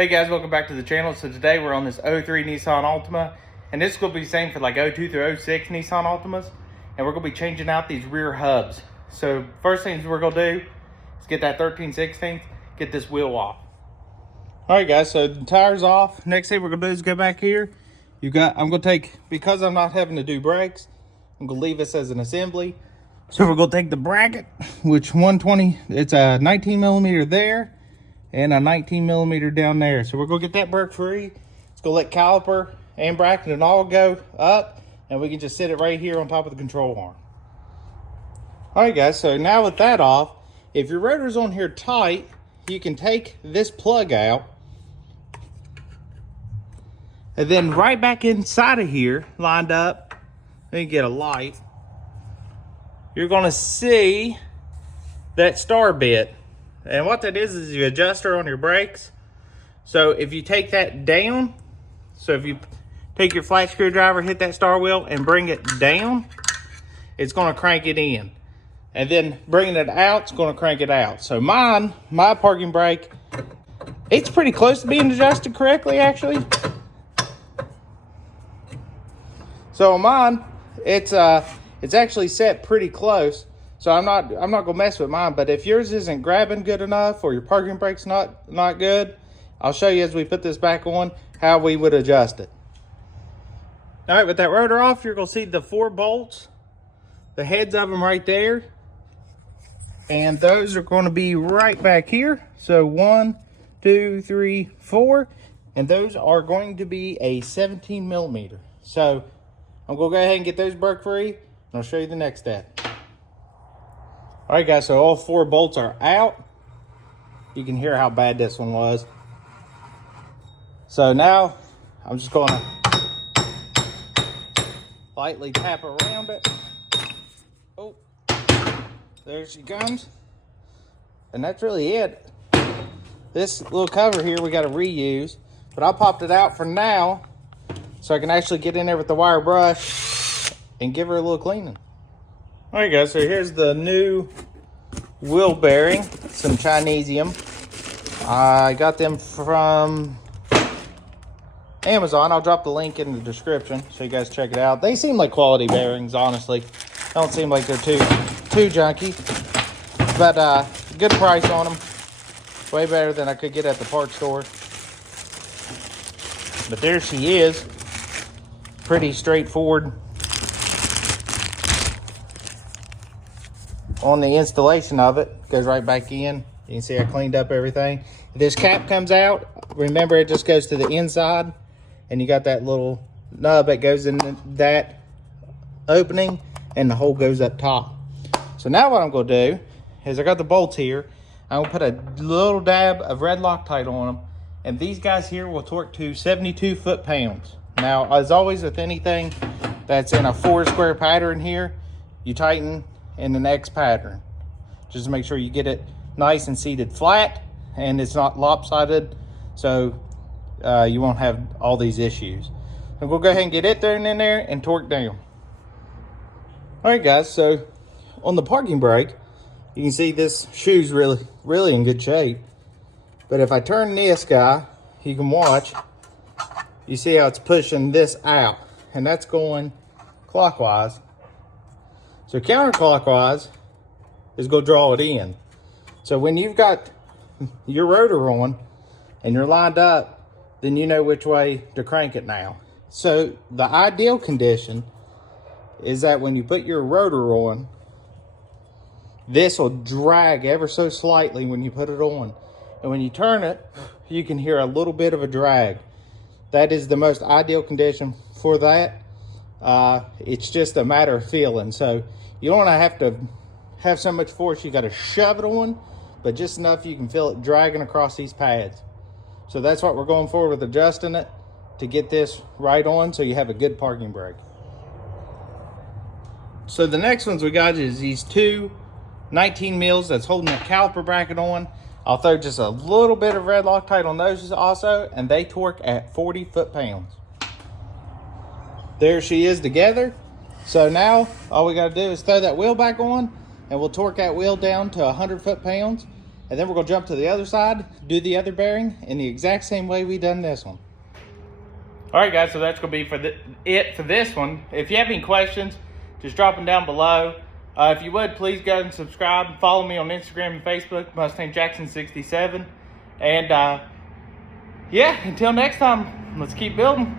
Hey guys, welcome back to the channel. So today we're on this 03 Nissan Altima, and this is going to be the same for like 02 through 06 Nissan Altimas, and we're going to be changing out these rear hubs. So first things we're going to do is get that 13/16, get this wheel off. All right guys, so the tire's off. Next thing we're going to do is go back here. I'm going to take, because I'm not having to do brakes, I'm going to leave this as an assembly. So we're going to take the bracket, which 120, it's a 19 millimeter there and a 19 millimeter down there. So we're gonna get that burr free. It's gonna let caliper and bracket and all go up, and we can just sit it right here on top of the control arm. All right guys, so now with that off, if your rotor's on here tight, you can take this plug out, and then right back inside of here, lined up, let me get a light, you're gonna see that star bit. And what that is your adjuster on your brakes. So if you take that down, so if you take your flat screwdriver, hit that star wheel and bring it down, it's gonna crank it in. And then bringing it out, it's gonna crank it out. So my parking brake, it's pretty close to being adjusted correctly actually. So on mine, it's actually set pretty close. So I'm not gonna mess with mine, but if yours isn't grabbing good enough or your parking brake's not good, I'll show you as we put this back on how we would adjust it. All right, with that rotor off, you're gonna see the 4 bolts, the heads of them right there. And those are gonna be right back here. So 1, 2, 3, 4, and those are going to be a 17 millimeter. So I'm gonna go ahead and get those burr free, and I'll show you the next step. All right guys, so all 4 bolts are out. You can hear how bad this one was. So now I'm just gonna lightly tap around it. Oh, there she comes. And that's really it. This little cover here we gotta reuse, but I popped it out for now so I can actually get in there with the wire brush and give her a little cleaning. All right guys, so here's the new wheel bearing, some Chinesium. I got them from Amazon. I'll drop the link in the description so you guys check it out. They seem like quality bearings, honestly. Don't seem like they're too junky, but good price on them. Way better than I could get at the parts store. But there she is. Pretty straightforward on the installation of it. Goes right back in. You can see I cleaned up everything. If this cap comes out, remember it just goes to the inside, and you got that little nub that goes in that opening, and the hole goes up top. So now what I'm going to do is I got the bolts here. I'm going to put a little dab of red Loctite on them, and these guys here will torque to 72 foot-pounds. Now, as always with anything that's in a 4 square pattern here, you tighten in an X pattern, just to make sure you get it nice and seated flat and it's not lopsided, so you won't have all these issues. And we'll go ahead and get it thrown in there and torque down. All right guys, so on the parking brake, you can see this shoe's really in good shape. But if I turn this guy, you can watch, you see how it's pushing this out, and that's going clockwise. So counterclockwise is going to draw it in. So when you've got your rotor on and you're lined up, then you know which way to crank it now. So the ideal condition is that when you put your rotor on, this will drag ever so slightly when you put it on. And when you turn it, you can hear a little bit of a drag. That is the most ideal condition for that. It's just a matter of feeling. So you don't have to have so much force you got to shove it on, but just enough you can feel it dragging across these pads. So that's what we're going for with adjusting it, to get this right on so you have a good parking brake. So the next ones we got is these 2 19 mils that's holding that caliper bracket on. I'll throw just a little bit of red Loctite on those also, and they torque at 40 foot-pounds. There she is together. So now all we got to do is throw that wheel back on, and we'll torque that wheel down to 100 foot-pounds, And then we're gonna jump to the other side, do the other bearing in the exact same way we done this one. All right, guys, so that's gonna be it for this one. If you have any questions, just drop them down below. If you would, please go and subscribe and follow me on Instagram and Facebook, Mustang Jackson 67. And yeah, until next time, let's keep building.